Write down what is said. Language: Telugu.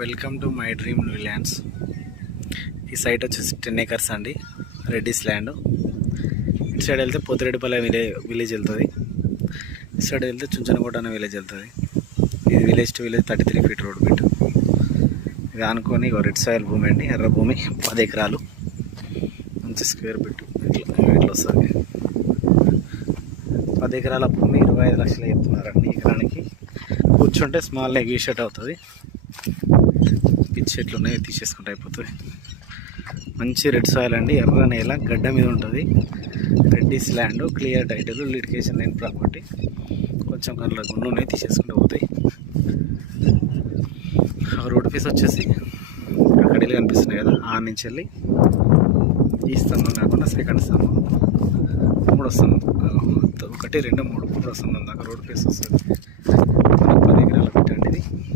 Welcome to my dream new lands. ఈ సైట్ వచ్చేసి 10 acres అండి, రెడ్డిస్ ల్యాండ్. ఇటు సైడ్ వెళ్తే పోతిరెడ్డిపల్లె విలేజ్ వెళ్తుంది, ఇటు సైడ్ వెళ్తే చుంచనకోట అనే విలేజ్ వెళ్తుంది. ఇది village to village 33 feet road bit. ఇది అనుకొని రెడ్ సాయిల్ భూమి అండి, ఎర్ర భూమి, 10 ఎకరాలు, మంచి స్క్వేర్ బిట్ ఇట్లా వస్తుంది. 10 ఎకరాల భూమి 25 లక్షలు చెప్తున్నారండి ఎకరానికి. కూర్చుంటే స్మాల్ నెగోషియేట్ అవుతుంది. పిచ్చి చెట్లు ఉన్నాయి, తీసేసుకుంటే అయిపోతుంది. మంచి రెడ్ సాయిల్ అండి, ఎర్ర నేల, గడ్డ మీద ఉంటుంది. Reddy's land, clear title, litigation లేని ప్రాపర్టీ. కొంచెం కళ్ళ గుండు ఉన్నాయి, తీసేసుకుంటే పోతాయి. రోడ్ ఫీస్ వచ్చేసి అక్కడ వెళ్ళి కనిపిస్తున్నాయి కదా, ఆ నుంచి వెళ్ళి ఈ స్తంభం కాకుండా సెకండ్ స్తంభం, 3వ స్తంభం, 1 2 3 3వ స్తంభం దాకా రోడ్ ఫీస్ వస్తుంది.